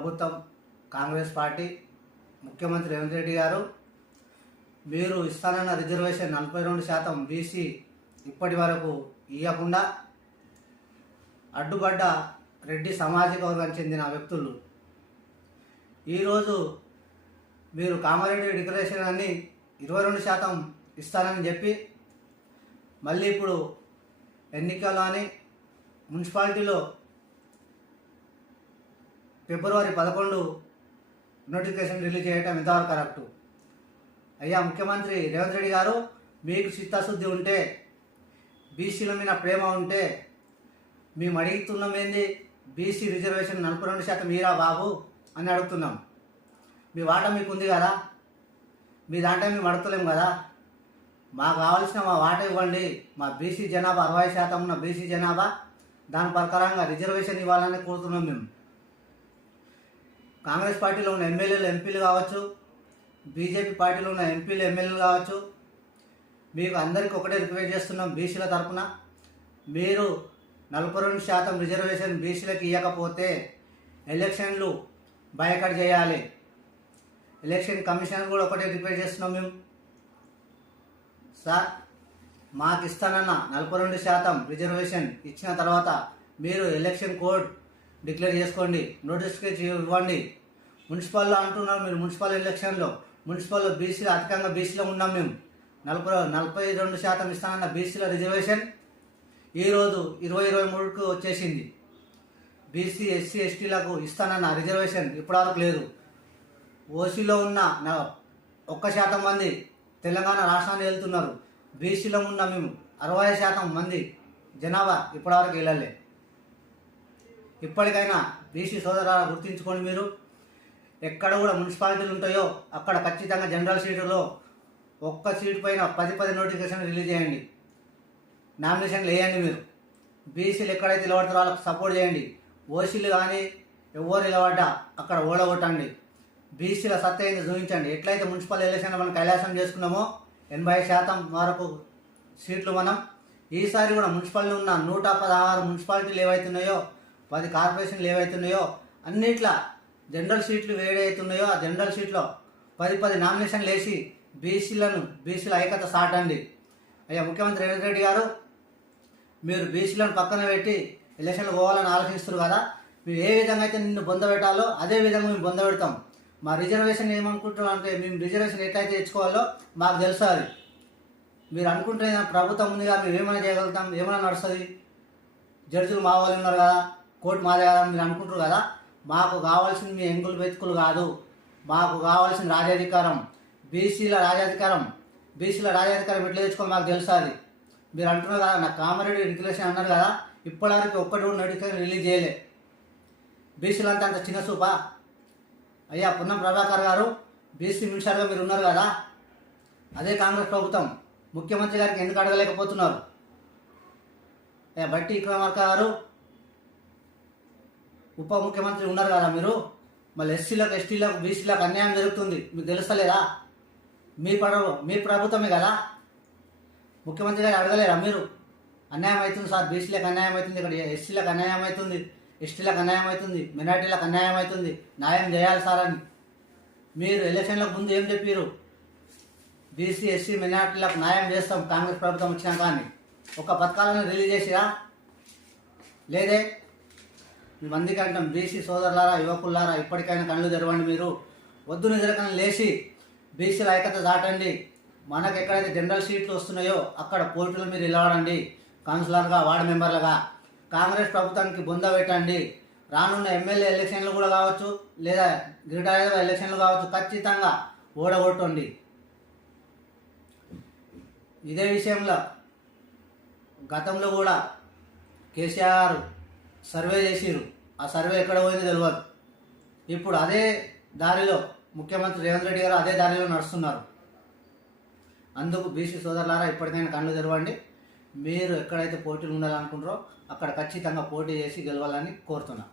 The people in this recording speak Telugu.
ప్రభుత్వం కాంగ్రెస్ పార్టీ ముఖ్యమంత్రి రేవంత్ రెడ్డి గారు మీరు ఇస్తానన్న రిజర్వేషన్ 42% బీసీ ఇప్పటి వరకు ఇవ్వకుండా అడ్డుపడ్డ రెడ్డి సామాజిక వర్గానికి చెందిన వ్యక్తులు ఈరోజు మీరు కామారెడ్డి డిక్లరేషన్ అని 22% ఇస్తానని చెప్పి మళ్ళీ ఇప్పుడు ఎన్నికలు అని మున్సిపాలిటీలో ఫిబ్రవరి 11 నోటిఫికేషన్ రిలీజ్ చేయటం ఇంతవరకు కరెక్టు. అయ్యా ముఖ్యమంత్రి రేవంత్ రెడ్డి గారు, మీకు చిత్తశుద్ధి ఉంటే, బీసీల మీద ప్రేమ ఉంటే మేము అడుగుతున్నామేంది బీసీ రిజర్వేషన్ 42% మీరా బాబు అని అడుగుతున్నాం. మీ వాటా మీకు ఉంది కదా, మీ దాంట్లో మేము అడుగుతలేం కదా. మాకు కావాల్సిన మా వాటా ఇవ్వండి. మా బీసీ జనాభా 60% ఉన్న బీసీ జనాభా దాని ప్రకారంగా రిజర్వేషన్ ఇవ్వాలని కోరుతున్నాం. మేము కాంగ్రెస్ పార్టీలో ఉన్న ఎమ్మెల్యేలు ఎంపీలు కావచ్చు, బీజేపీ పార్టీలో ఉన్న ఎంపీలు ఎమ్మెల్యేలు కావచ్చు, మీకు అందరికీ ఒకటే రిక్వెస్ట్ చేస్తున్నాం. బీసీల తరఫున మీరు 42% రిజర్వేషన్ బీసీలకు ఇవ్వకపోతే ఎలక్షన్లు బాయ్కాట్ చేయాలి. ఎలక్షన్ కమిషన్ కూడా ఒకటే రిక్వెస్ట్ చేస్తున్నాం. మేము సార్ మాకు ఇస్తానన్న 42% రిజర్వేషన్ ఇచ్చిన తర్వాత మీరు ఎలక్షన్ కోడ్ డిక్లేర్ చేసుకోండి, నోటిఫికేషన్ ఇవ్వండి. మున్సిపల్లో అంటున్నారు మీరు, మున్సిపల్ ఎలక్షన్లో మున్సిపల్లో బీసీలు అధికంగా బీసీలో ఉన్నాం. మేము 42% ఇస్తానన్న బీసీల రిజర్వేషన్ ఈరోజు 2023కు వచ్చేసింది. బీసీ ఎస్సీ ఎస్టీలకు ఇస్తానన్న రిజర్వేషన్ ఇప్పటివరకు లేదు. ఓసీలో ఉన్న 1% మంది తెలంగాణ రాష్ట్రాన్ని వెళ్తున్నారు. బీసీలో ఉన్న మేము 60% మంది జనాభా ఇప్పటివరకు వెళ్ళలే. ఇప్పటికైనా బీసీ సోదరులను గుర్తించుకోండి. మీరు ఎక్కడ కూడా మున్సిపాలిటీలు ఉంటాయో అక్కడ ఖచ్చితంగా జనరల్ సీటులో ఒక్క సీటు పైన 10 నోటిఫికేషన్ రిలీజ్ చేయండి, నామినేషన్లు వేయండి. మీరు బీసీలు ఎక్కడైతే నిలబడతారో వాళ్ళకి సపోర్ట్ చేయండి. ఓసీలు కానీ ఎవరు నిలబడ్డా అక్కడ ఓడగొట్టండి. బీసీల సత్తా ఏంది చూపించండి. ఎట్లయితే మున్సిపల్ ఎలక్షన్ మనం కైలాసం చేసుకున్నామో 80% వరకు సీట్లు మనం ఈసారి కూడా మున్సిపాలిటీ ఉన్న 116 మున్సిపాలిటీలు ఏవైతున్నాయో, 10 కార్పొరేషన్లు ఏవైతున్నాయో అన్నిట్లా జనరల్ సీట్లు వేడవుతున్నాయో ఆ జనరల్ సీట్లో 10 నామినేషన్లు వేసి బీసీల ఐక్యత సాటండి. అయ్యా ముఖ్యమంత్రి రేవంత్ రెడ్డి గారు, మీరు బీసీలను పక్కన పెట్టి ఎలక్షన్లు పోవాలని ఆలోచిస్తారు కదా. మేము ఏ విధంగా అయితే నిన్ను బొందబెట్టాలో అదే విధంగా మేము బొందబెడతాం. మా రిజర్వేషన్ ఏమనుకుంటున్నాం అంటే, మేము రిజర్వేషన్ ఎట్లయితే తెచ్చుకోవాలో మాకు తెలుసు. అది మీరు అనుకుంటే ప్రభుత్వం ఉందిగా, మేము ఏమైనా చేయగలుగుతాం, ఏమైనా నడుస్తుంది, జడ్జిలు మా వాళ్ళు ఉన్నారు కదా, కోర్టు మాదే కదా మీరు అనుకుంటారు కదా. మాకు కావాల్సింది మీ ఎంగులు వెతుకులు కాదు, మాకు కావాల్సిన రాజ్యాధికారం, బీసీల రాజ్యాధికారం ఎట్లా తెచ్చుకోవాలి మాకు తెలుసు. అది మీరు అంటున్నారు కదా, నాకు కామారెడ్డి డిక్లరేషన్ అన్నారు కదా, ఇప్పటివరకు ఒక్కటి కూడా నోటిఫికేషన్ రిలీజ్ చేయలే. బీసీలంతా అంత చిన్న చూపా? అయ్యా పున్నం ప్రభాకర్ గారు, బీసీ మినిస్టర్గా మీరు ఉన్నారు కదా, అదే కాంగ్రెస్ ప్రభుత్వం ముఖ్యమంత్రి గారికి ఎందుకు అడగలేకపోతున్నారు? అయ్యా బట్టి విక్రమార్క గారు, ఉప ముఖ్యమంత్రి ఉన్నారు కదా మీరు, మళ్ళీ ఎస్సీలకు ఎస్టీలకు బీసీలకు అన్యాయం జరుగుతుంది మీకు తెలుస్తలేదా? మీ ప్రభుత్వమే కదా, ముఖ్యమంత్రి గారు అడగలేరా మీరు? అన్యాయం అవుతుంది సార్, బీసీలకు అన్యాయం అవుతుంది, ఇక్కడ ఎస్సీలకు అన్యాయం అవుతుంది, ఎస్టీలకు అన్యాయం అవుతుంది, మైనార్టీలకు అన్యాయం అవుతుంది, న్యాయం చేయాలి సార్ అని మీరు ఎలక్షన్లకు ముందు ఏం చెప్పారు? బీసీ ఎస్సీ మైనార్టీలకు న్యాయం చేస్తాం కాంగ్రెస్ ప్రభుత్వం వచ్చినా కానీ ఒక పథకాలను రిలీజ్ చేసిరా? లేదే. మేము అందుకే అంటాం, బీసీ సోదరులారా, యువకులారా, ఇప్పటికైనా కళ్ళు తెరవండి. మీరు వద్దు నిద్రకన్నా లేచి బీసీల ఐక్యత దాటండి. మనకు ఎక్కడైతే జనరల్ సీట్లు వస్తున్నాయో అక్కడ పోటీలు మీరు నిలబడండి. కౌన్సిలర్గా, వార్డు మెంబర్లుగా కాంగ్రెస్ ప్రభుత్వానికి బొంద పెట్టండి. రానున్న ఎమ్మెల్యే ఎలక్షన్లు కూడా కావచ్చు, లేదా గ్రేటర్ ఎలక్షన్లు కావచ్చు, ఖచ్చితంగా ఓడగొట్టండి. ఇదే విషయంలో గతంలో కూడా కేసీఆర్ సర్వే చేసిరు, ఆ సర్వే ఎక్కడ పోయిందో తెలియదు. ఇప్పుడు అదే దారిలో ముఖ్యమంత్రి రేవంత్ రెడ్డి గారు అదే దారిలో నడుస్తున్నారు. అందుకు బీసీ సోదరులారా, ఇప్పటికైనా కళ్ళు తెరవండి. మీరు ఎక్కడైతే పోటీలు ఉండాలనుకుంటారో అక్కడ ఖచ్చితంగా పోటీ చేసి గెలవాలని కోరుతున్నా.